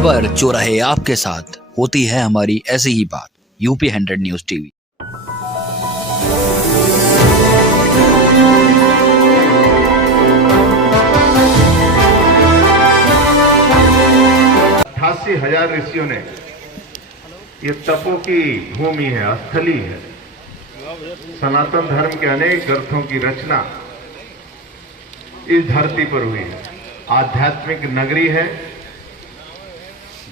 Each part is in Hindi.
खबर जो रहे आपके साथ, होती है हमारी ऐसी ही बात। UP 100 news TV. हजार ऋषियों ने, ये तपों की भूमि है, स्थली है। सनातन धर्म के अनेक ग्रंथों की रचना इस धरती पर हुई है। आध्यात्मिक नगरी है।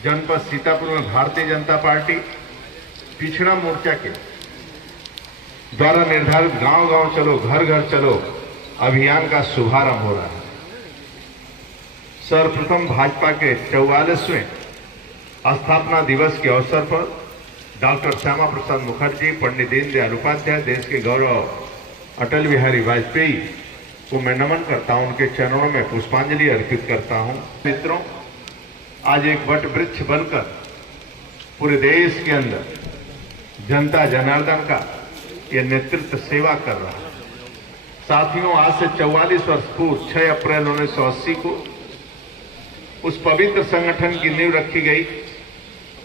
जनपद सीतापुर में भारतीय जनता पार्टी पिछड़ा मोर्चा के द्वारा निर्धारित गांव-गांव चलो, घर-घर चलो अभियान का शुभारंभ हो रहा है। सर्वप्रथम भाजपा के 44वें स्थापना दिवस के अवसर पर डॉक्टर श्यामा प्रसाद मुखर्जी, पंडित दीनदयाल उपाध्याय, देश के गौरव अटल बिहारी वाजपेयी को मैं नमन करता हूं, उनके चरणों में पुष्पांजलि अर्पित करता हूं। मित्रों, आज एक वट वृक्ष बनकर पूरे देश के अंदर जनता जनार्दन का यह नेतृत्व सेवा कर रहा है। साथियों, आज से 44 वर्ष पूर्व 6 अप्रैल 1980 को उस पवित्र संगठन की नींव रखी गई,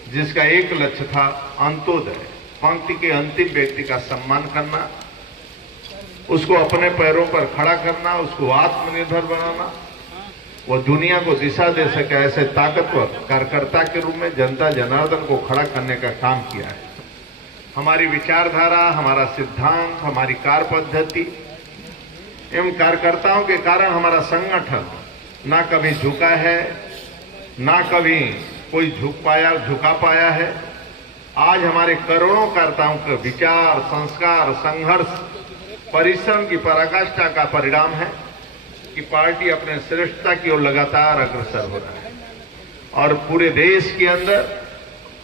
जिसका एक लक्ष्य था अंत्योदय, पंक्ति के अंतिम व्यक्ति का सम्मान करना, उसको अपने पैरों पर खड़ा करना, उसको आत्मनिर्भर बनाना, वो दुनिया को दिशा दे सके ऐसे ताकतवर कार्यकर्ता के रूप में जनता जनार्दन को खड़ा करने का काम किया है। हमारी विचारधारा, हमारा सिद्धांत, हमारी कार्य पद्धति एवं कार्यकर्ताओं के कारण हमारा संगठन ना कभी झुका है, ना कभी कोई झुका पाया है। आज हमारे करोड़ों कार्यकर्ताओं के विचार, संस्कार, संघर्ष, परिश्रम की पराकाष्ठा का परिणाम है कि पार्टी अपने श्रेष्ठता की ओर लगातार अग्रसर हो रहा है और पूरे देश के अंदर,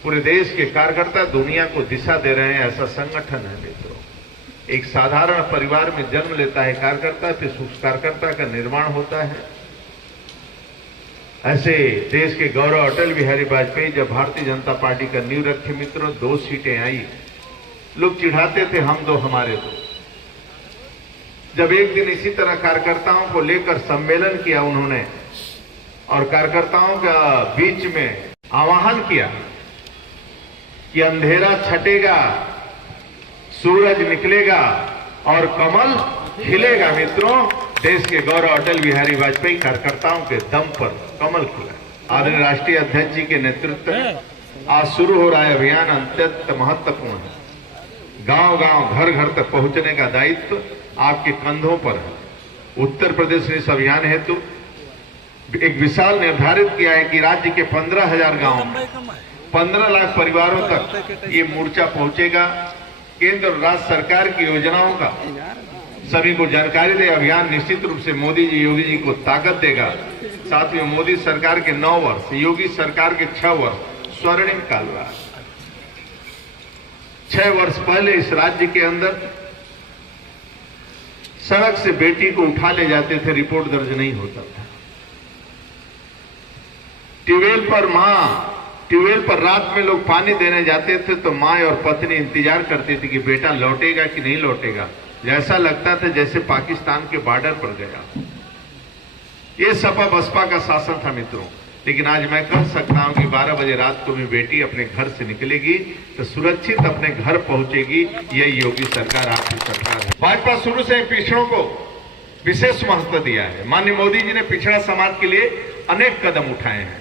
पूरे देश के कार्यकर्ता दुनिया को दिशा दे रहे हैं। ऐसा संगठन है मित्रों। एक साधारण परिवार में जन्म लेता है कार्यकर्ता, फिर उस कार्यकर्ता का निर्माण होता है। ऐसे देश के गौरव अटल बिहारी वाजपेयी जब भारतीय जनता पार्टी का नींव रखे मित्रों, 2 सीटें आई। लोग चिढ़ाते थे, हम दो हमारे दो। जब एक दिन इसी तरह कार्यकर्ताओं को लेकर सम्मेलन किया उन्होंने और कार्यकर्ताओं के बीच में आह्वान किया कि अंधेरा छटेगा, सूरज निकलेगा और कमल खिलेगा। मित्रों, देश के गौरव अटल बिहारी वाजपेयी कार्यकर्ताओं के दम पर कमल खिला। आदरणीय राष्ट्रीय अध्यक्ष जी के नेतृत्व में आज शुरू हो रहा है अभियान अत्यंत महत्वपूर्ण है। गांव-गांव, घर-घर तक पहुंचने का दायित्व आपके कंधों पर है। उत्तर प्रदेश ने इस अभियान हेतु एक विशाल निर्धारित किया है कि राज्य के 15,000 गांवों में 15 लाख परिवारों तक ये मोर्चा पहुंचेगा। केंद्र और राज्य सरकार की योजनाओं का सभी को जानकारी दे। अभियान निश्चित रूप से मोदी जी, योगी जी को ताकत देगा। साथ ही मोदी सरकार के 9 वर्ष, योगी सरकार के 6 वर्ष स्वर्णिम काल रहा। 6 वर्ष पहले इस राज्य के अंदर सड़क से बेटी को उठा ले जाते थे, रिपोर्ट दर्ज नहीं होता था। ट्यूबवेल पर रात में लोग पानी देने जाते थे तो मां और पत्नी इंतजार करती थी कि बेटा लौटेगा कि नहीं लौटेगा। जैसा लगता था जैसे पाकिस्तान के बॉर्डर पर गया। ये सपा बसपा का शासन था मित्रों। लेकिन आज मैं कह सकता हूं कि 12 बजे रात को भी बेटी अपने घर से निकलेगी तो सुरक्षित अपने घर पहुंचेगी। यही योगी सरकार, आपकी सरकार है। भाजपा शुरू से पिछड़ों को विशेष महत्व दिया है। माननीय मोदी जी ने पिछड़ा समाज के लिए अनेक कदम उठाए हैं।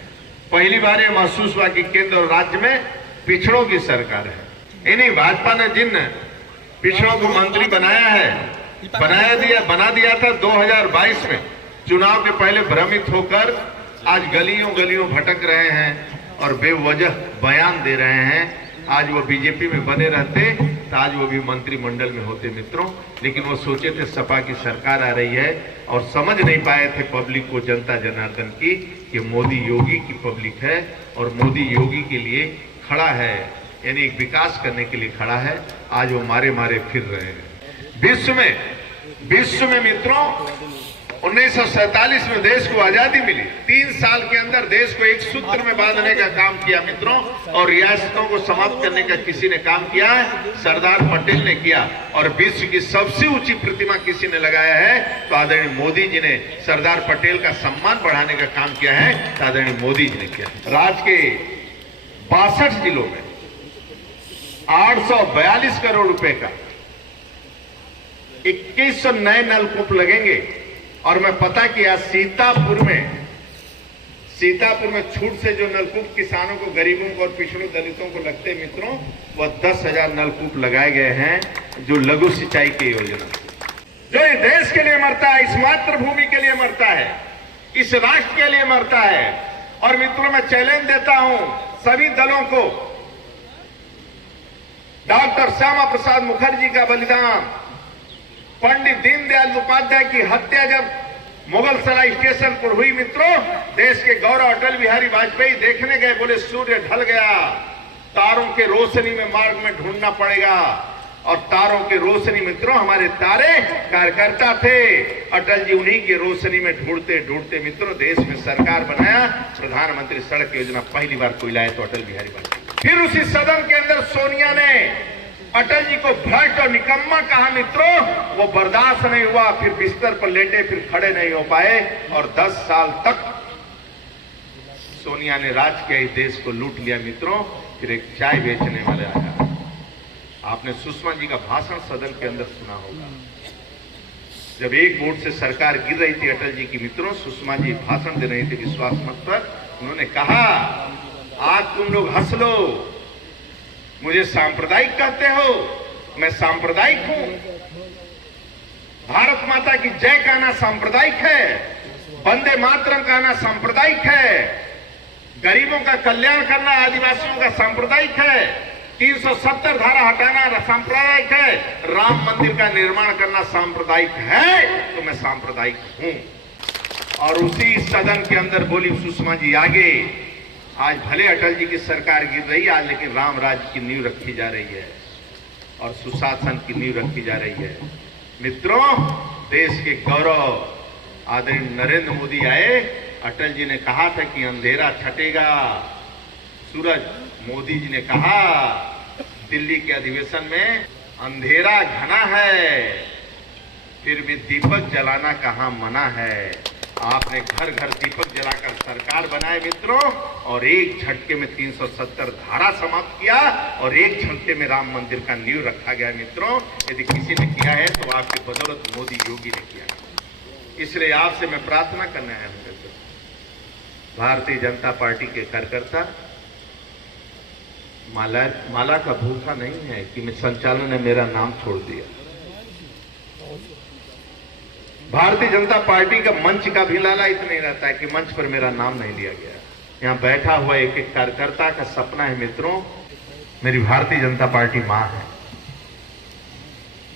पहली बार यह महसूस हुआ कि केंद्र और राज्य में पिछड़ों की सरकार है। इन्हीं भाजपा ने जिन पिछड़ों को मंत्री बनाया है, बना दिया था 2022 में, चुनाव के पहले भ्रमित होकर आज गलियों भटक रहे हैं और बेवजह बयान दे रहे हैं। आज वो बीजेपी में बने रहते तो आज वो भी मंत्रिमंडल में होते मित्रों। लेकिन वो सोचे थे सपा की सरकार आ रही है और समझ नहीं पाए थे पब्लिक को, जनता जनार्दन की, कि मोदी योगी की पब्लिक है और मोदी योगी के लिए खड़ा है, यानी एक विकास करने के लिए खड़ा है। आज वो मारे फिर रहे हैं। विश्व में मित्रों 1947 में देश को आजादी मिली। 3 साल के अंदर देश को एक सूत्र में बांधने का काम किया मित्रों, और रियासतों को समाप्त करने का किसी ने काम किया है, सरदार पटेल ने किया। और विश्व की सबसे ऊंची प्रतिमा किसी ने लगाया है, तो आदरणीय मोदी जी ने सरदार पटेल का सम्मान बढ़ाने का काम किया है, तो आदरणीय मोदी जी ने किया। राज्य के 62 जिलों में 842 करोड़ रुपए का 2100 नए नलकूप लगेंगे। और मैं पता किया सीतापुर में छूट से जो नलकूप किसानों को, गरीबों को और पिछड़ों दलितों को लगते मित्रों, वह 10,000 नलकूप लगाए गए हैं, जो लघु सिंचाई की योजना, जो इस देश के लिए मरता है, इस मातृभूमि के लिए मरता है, इस राष्ट्र के लिए मरता है। और मित्रों मैं चैलेंज देता हूं सभी दलों को, डॉक्टर श्यामा प्रसाद मुखर्जी का बलिदान, पंडित दीनदयाल उपाध्याय की हत्या जब मुगलसराय स्टेशन पर हुई मित्रों, देश के गौरव अटल बिहारी वाजपेयी देखने गए, बोले सूर्य ढल गया, तारों के रोशनी में मार्ग में ढूंढना पड़ेगा। और तारों के रोशनी मित्रों, हमारे तारे कार्यकर्ता थे, अटल जी उन्हीं के रोशनी में ढूंढते ढूंढते मित्रों देश में सरकार बनाया, प्रधानमंत्री सड़क योजना पहली बार कोई लाए तो अटल बिहारी वाजपेयी। फिर उसी सदन के अंदर सोनिया ने अटल जी को भ्रष्ट और निकम्मा कहा मित्रों, वो बर्दाश्त नहीं हुआ, फिर बिस्तर पर लेटे, फिर खड़े नहीं हो पाए, और 10 साल तक सोनिया ने राज किया, इस देश को लूट लिया मित्रों। फिर एक चाय बेचने वाले आया, आपने सुषमा जी का भाषण सदन के अंदर सुना होगा, जब एक वोट से सरकार गिर रही थी अटल जी की मित्रों, सुषमा जी भाषण दे रही थी विश्वास मत पर, उन्होंने कहा आज तुम लोग हंस लो, मुझे सांप्रदायिक कहते हो, मैं सांप्रदायिक हूं, भारत माता की जय कहना सांप्रदायिक है, वंदे मातरम कहना सांप्रदायिक है, गरीबों का कल्याण करना आदिवासियों का सांप्रदायिक है, 370 धारा हटाना सांप्रदायिक है, राम मंदिर का निर्माण करना सांप्रदायिक है, तो मैं सांप्रदायिक हूं। और उसी सदन के अंदर बोली सुषमा जी आगे, आज भले अटल जी की सरकार गिर रही है आज, लेकिन राम राज्य की नींव रखी जा रही है और सुशासन की नींव रखी जा रही है। मित्रों देश के गौरव आदरणीय नरेंद्र मोदी आए, अटल जी ने कहा था कि अंधेरा छटेगा, सूरज, मोदी जी ने कहा दिल्ली के अधिवेशन में अंधेरा घना है, फिर भी दीपक जलाना कहां मना है। आपने घर घर दीपक जलाकर सरकार बनाए मित्रों, और एक झटके में 370 धारा समाप्त किया, और एक झटके में राम मंदिर का नींव रखा गया मित्रों। यदि किसी ने किया है तो आपकी बदौलत मोदी योगी ने किया। इसलिए आपसे मैं प्रार्थना करना है, भारतीय जनता पार्टी के कार्यकर्ता, माला का भूखा नहीं है कि मैं संचालन ने मेरा नाम छोड़ दिया। भारतीय जनता पार्टी का मंच का भी लालच नहीं रहता है कि मंच पर मेरा नाम नहीं लिया गया। यहां बैठा हुआ एक एक कार्यकर्ता का सपना है मित्रों, मेरी भारतीय जनता पार्टी मां है।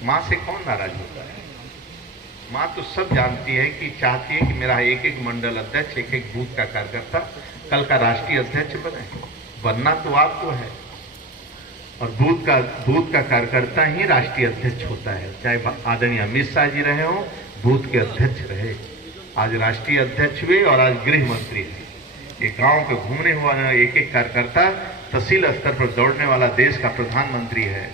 मां से कौन नाराज होता है? मां तो सब जानती है कि चाहती है कि मेरा एक एक मंडल अध्यक्ष, एक एक बूथ का कार्यकर्ता कल का राष्ट्रीय अध्यक्ष बने। बनना तो आपको है, और बूथ का कार्यकर्ता ही राष्ट्रीय अध्यक्ष होता है। चाहे आदरणीय अमित शाह जी रहे हो, बूथ के अध्यक्ष रहे, आज राष्ट्रीय अध्यक्ष हुए और आज गृह मंत्री है। ये गांव पे घूमने हुआ एक एक कार्यकर्ता, तहसील स्तर पर दौड़ने वाला देश का प्रधानमंत्री है,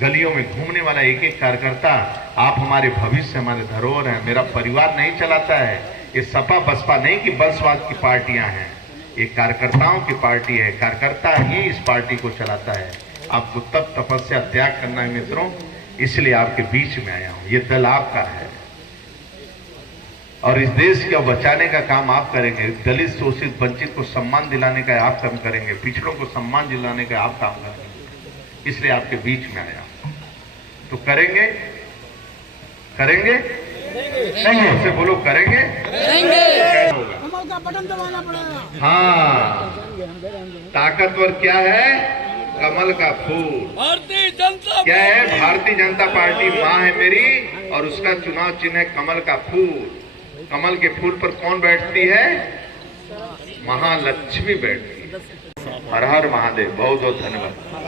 गलियों में घूमने वाला एक एक कार्यकर्ता। आप हमारे भविष्य, हमारे धरोहर हैं। मेरा परिवार नहीं चलाता है, ये सपा बसपा नहीं कि बंसवाद की पार्टियां हैं, ये कार्यकर्ताओं की पार्टी है। कार्यकर्ता ही इस पार्टी को चलाता है। आपको तब तपस्या त्याग करना है मित्रों, इसलिए आपके बीच में आया हूं। ये दल आपका है और इस देश को बचाने का काम आप करेंगे। दलित, शोषित, वंचित को सम्मान दिलाने का आप काम करेंगे, पिछड़ों को सम्मान दिलाने का आप काम करेंगे। इसलिए आपके बीच में आया हूं। तो करेंगे करेंगे नहीं, उससे बोलो करेंगे। कमल का बटन दबाना पड़ेगा। हाँ, ताकतवर क्या है? कमल का फूल। भारतीय जनता क्या है? भारतीय जनता पार्टी मां है मेरी, और उसका चुनाव चिन्ह है कमल का फूल। कमल के फूल पर कौन बैठती है? महालक्ष्मी बैठती है। हर हर महादेव। बहुत बहुत धन्यवाद।